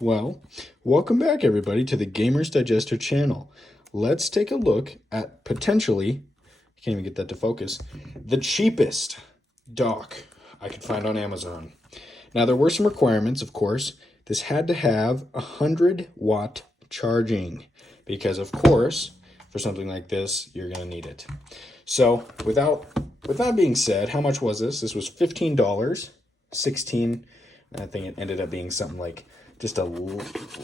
Well, welcome back everybody to the Gamers Digester channel. Let's take a look at potentially, I can't even get that to focus, the cheapest dock I could find on Amazon. Now there were some requirements, of course. This had to have 100-watt charging because of course, for something like this, you're gonna need it. So with that being said, how much was this? This was $15, 16. I think it ended up being something like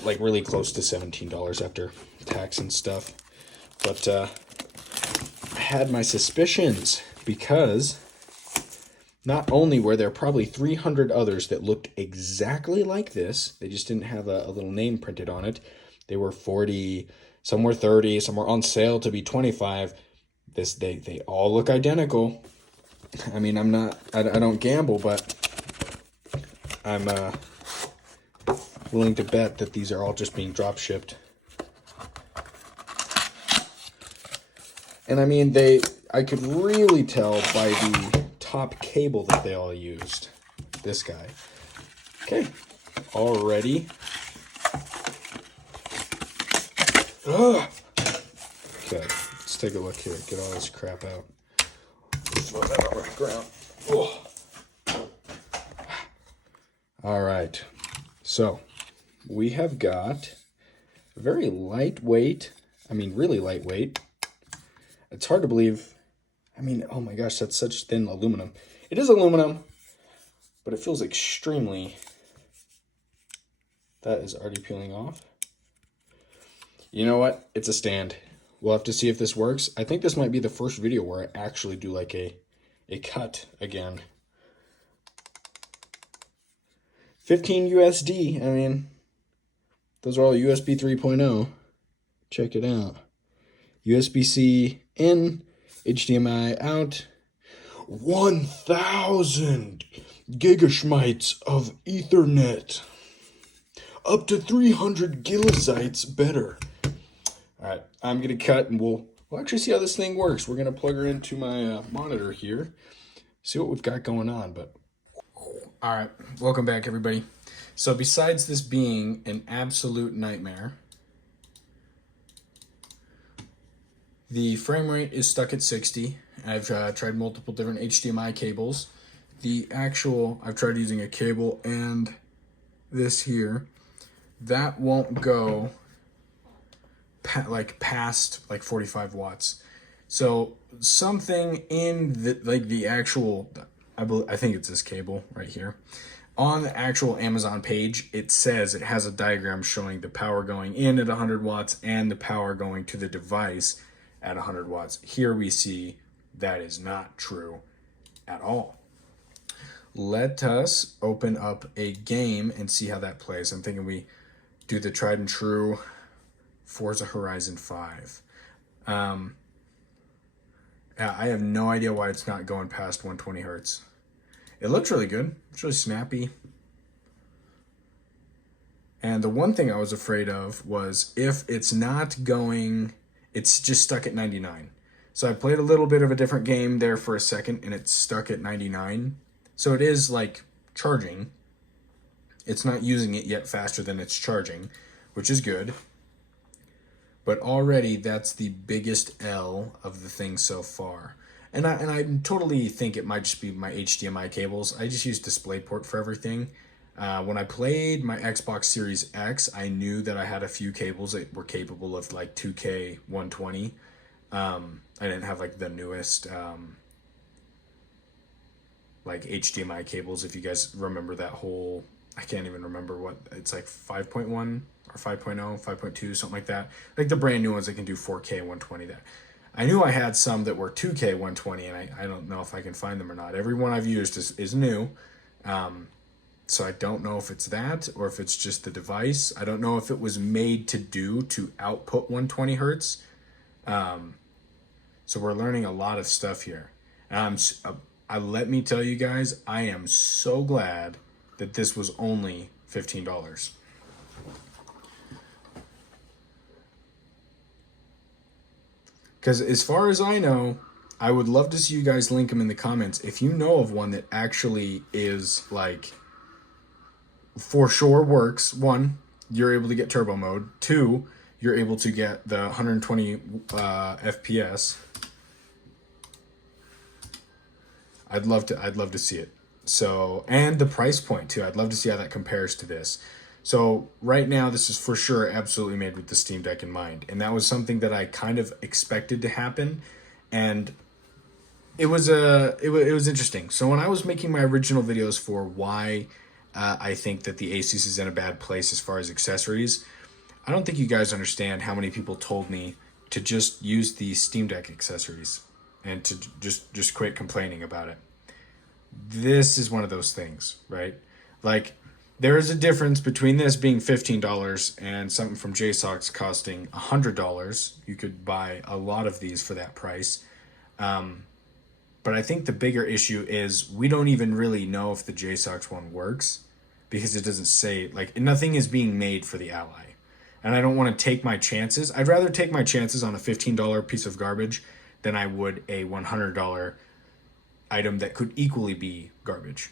like really close to $17 after tax and stuff. But I had my suspicions because not only were there probably 300 others that looked exactly like this, they just didn't have a little name printed on it. They were 40, some were 30, some were on sale to be 25. They all look identical. I mean, I don't gamble, but I'm willing to bet that these are all just being drop shipped. And I mean, I could really tell by the top cable that they all used. This guy. Okay, already. Ugh. Okay, let's take a look here. Get all this crap out. Throw that over the ground. Oh. All right, so we have got a very lightweight, really lightweight. It's hard to believe. I mean, oh my gosh, that's such thin aluminum. It is aluminum, but it feels extremely. That is already peeling off. You know what? It's a stand. We'll have to see if this works. I think this might be the first video where I actually do like a cut again. 15 USD. I mean, those are all USB 3.0. Check it out. USB-C in, HDMI out. 1,000 gigaschmites of Ethernet. Up to 300 gigazytes better. All right, I'm gonna cut and we'll actually see how this thing works. We're gonna plug her into my monitor here, see what we've got going on. But all right, welcome back everybody. So besides this being an absolute nightmare, the frame rate is stuck at 60. I've tried multiple different HDMI cables. I've tried using a cable and this here. That won't go past 45 watts. So something in the actual, I think it's this cable right here. On the actual Amazon page, it says it has a diagram showing the power going in at 100 watts and the power going to the device at 100 watts. Here we see that is not true at all. Let us open up a game and see how that plays. I'm thinking we do the tried and true Forza Horizon 5. Yeah, I have no idea why it's not going past 120 hertz. It looks really good. It's really snappy. And the one thing I was afraid of was if it's not going, it's just stuck at 99. So I played a little bit of a different game there for a second and it's stuck at 99. So it is like charging. It's not using it yet faster than it's charging, which is good. But already that's the biggest L of the thing so far. And I totally think it might just be my HDMI cables. I just use DisplayPort for everything. When I played my Xbox Series X, I knew that I had a few cables that were capable of like 2K 120. I didn't have like the newest like HDMI cables. If you guys remember that whole, I can't even remember what, it's like 5.1 or 5.0, 5.2, something like that. Like the brand new ones that can do 4K 120 that. I knew I had some that were 2K 120 and I don't know if I can find them or not. Every one I've used is new. So I don't know if it's that or if it's just the device. I don't know if it was made to output 120 hertz. So we're learning a lot of stuff here. Let me tell you guys, I am so glad that this was only $15. Because as far as I know, I would love to see you guys link them in the comments. If you know of one that actually is like, for sure works. One, you're able to get turbo mode. 2, you're able to get the 120 FPS. I'd love to see it. So, and the price point too. I'd love to see how that compares to this. So right now, this is for sure absolutely made with the Steam Deck in mind. And that was something that I kind of expected to happen. And it was interesting. So when I was making my original videos for why I think that the Asus is in a bad place as far as accessories, I don't think you guys understand how many people told me to just use the Steam Deck accessories and to just quit complaining about it. This is one of those things, right? Like, there is a difference between this being $15 and something from JSOX costing $100. You could buy a lot of these for that price. But I think the bigger issue is we don't even really know if the JSOX one works because it doesn't say, like, nothing is being made for the Ally. And I don't want to take my chances. I'd rather take my chances on a $15 piece of garbage than I would a $100 item that could equally be garbage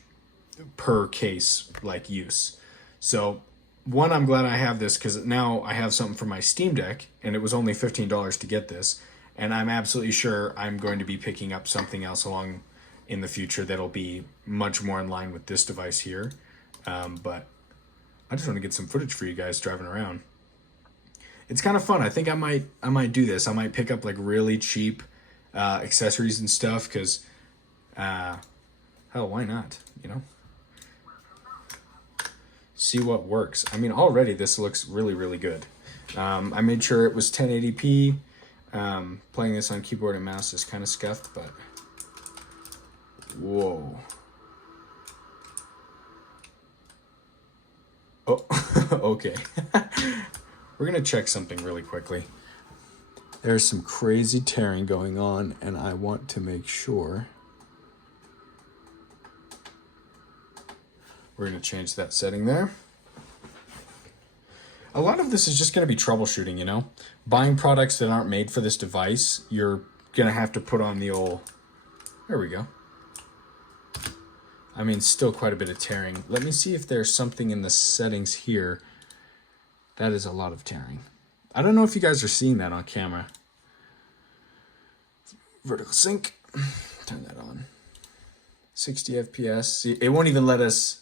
per case, like, use. So one, I'm glad I have this because now I have something for my Steam Deck, and it was only $15 to get this, and I'm absolutely sure I'm going to be picking up something else along in the future that'll be much more in line with this device here. But I just want to get some footage for you guys driving around. It's kind of fun. I think I might do this. I might pick up like really cheap accessories and stuff because hell, why not, you know? See what works. I mean, already this looks really, really good. I made sure it was 1080p. Playing this on keyboard and mouse is kind of scuffed, but whoa. Oh, okay. We're gonna check something really quickly. There's some crazy tearing going on, and I want to make sure. We're going to change that setting there. A lot of this is just going to be troubleshooting, you know? Buying products that aren't made for this device, you're going to have to put on the old... There we go. I mean, still quite a bit of tearing. Let me see if there's something in the settings here. That is a lot of tearing. I don't know if you guys are seeing that on camera. Vertical sync. Turn that on. 60 FPS. See, it won't even let us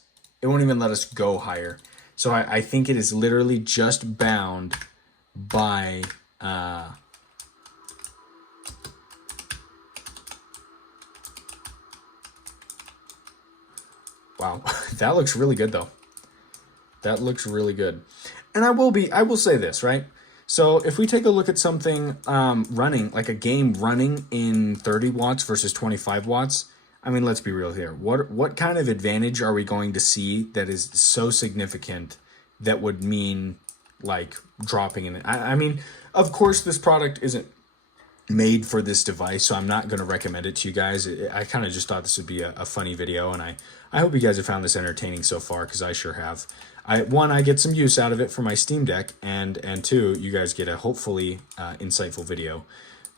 go higher. So I think it is literally just bound by wow, that looks really good though. That looks really good. And I will say this, right? So if we take a look at something running, like a game running in 30 watts versus 25 watts, I mean, let's be real here. What kind of advantage are we going to see that is so significant that would mean, like, dropping in it? I mean, of course, this product isn't made for this device, so I'm not going to recommend it to you guys. I kind of just thought this would be a funny video, and I hope you guys have found this entertaining so far, because I sure have. One, I get some use out of it for my Steam Deck, and two, you guys get a hopefully insightful video.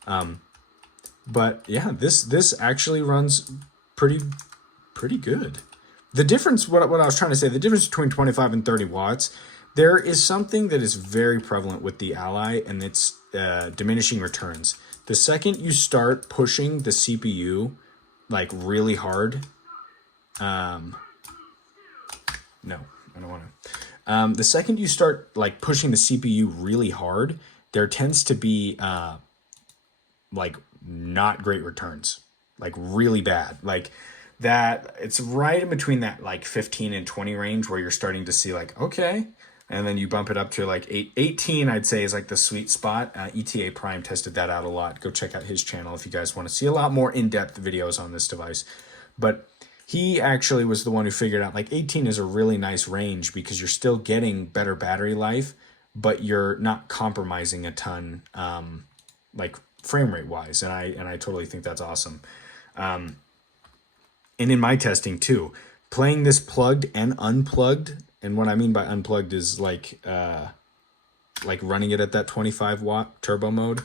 But yeah, this actually runs pretty good. The difference, what I was trying to say, the difference between 25 and 30 watts, there is something that is very prevalent with the Ally, and it's diminishing returns. The second you start pushing the CPU like really hard, no, I don't want to. The second you start like pushing the CPU really hard, there tends to be like not great returns, like really bad, like that. It's right in between that like 15 and 20 range where you're starting to see like, okay, and then you bump it up to like 18, I'd say is like the sweet spot. ETA Prime tested that out a lot. Go check out his channel if you guys want to see a lot more in-depth videos on this device. But he actually was the one who figured out like 18 is a really nice range because you're still getting better battery life, but you're not compromising a ton, like frame rate wise. And I totally think that's awesome. And in my testing too, playing this plugged and unplugged, and what I mean by unplugged is like running it at that 25 watt turbo mode.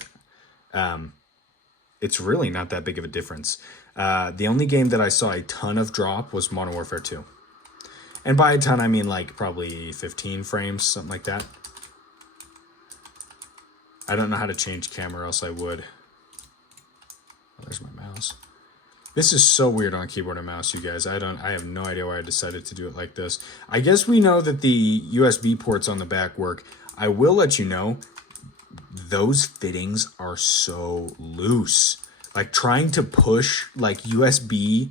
It's really not that big of a difference. The only game that I saw a ton of drop was Modern Warfare 2. And by a ton, I mean like probably 15 frames, something like that. I don't know how to change camera, else I would. Oh, there's my mouse. This is so weird on keyboard and mouse, you guys. I have no idea why I decided to do it like this. I guess we know that the USB ports on the back work. I will let you know, those fittings are so loose. Like trying to push like USB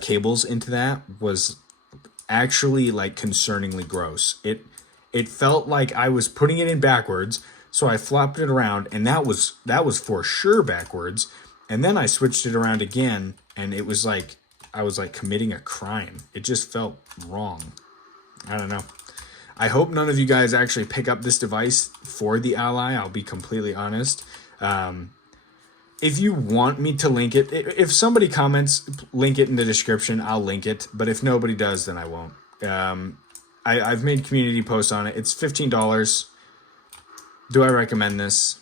cables into that was actually like concerningly gross. It felt like I was putting it in backwards, so I flopped it around, and that was for sure backwards. And then I switched it around again, and it was like I was like committing a crime. It just felt wrong. I don't know. I hope none of you guys actually pick up this device for the Ally. I'll be completely honest. If you want me to link it, if somebody comments, link it in the description, I'll link it. But if nobody does, then I won't. I've made community posts on it. It's $15. Do I recommend this?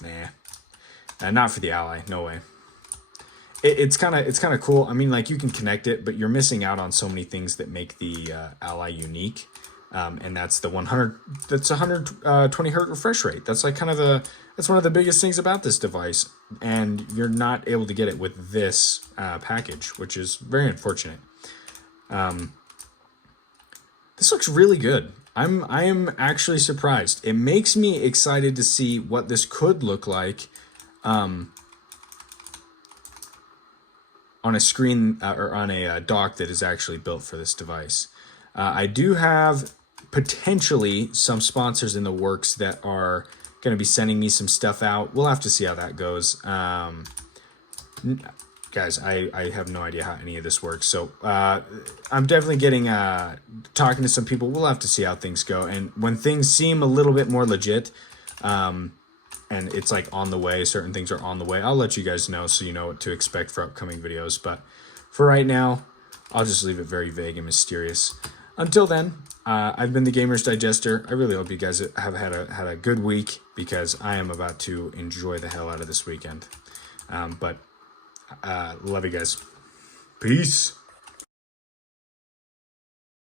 Nah. Not for the Ally, no way. It's kind of cool. I mean, like you can connect it, but you're missing out on so many things that make the Ally unique. And that's the 120 hertz refresh rate. That's like that's one of the biggest things about this device, and you're not able to get it with this package, which is very unfortunate. This looks really good. I am actually surprised. It makes me excited to see what this could look like on a screen or on a dock that is actually built for this device. I do have potentially some sponsors in the works that are going to be sending me some stuff out. We'll have to see how that goes. Guys, I have no idea how any of this works. So I'm definitely getting talking to some people. We'll have to see how things go. And when things seem a little bit more legit, and it's like on the way, certain things are on the way, I'll let you guys know so you know what to expect for upcoming videos. But for right now, I'll just leave it very vague and mysterious. Until then, I've been the Gamer's Digester. I really hope you guys have had a good week, because I am about to enjoy the hell out of this weekend. Love you guys. Peace.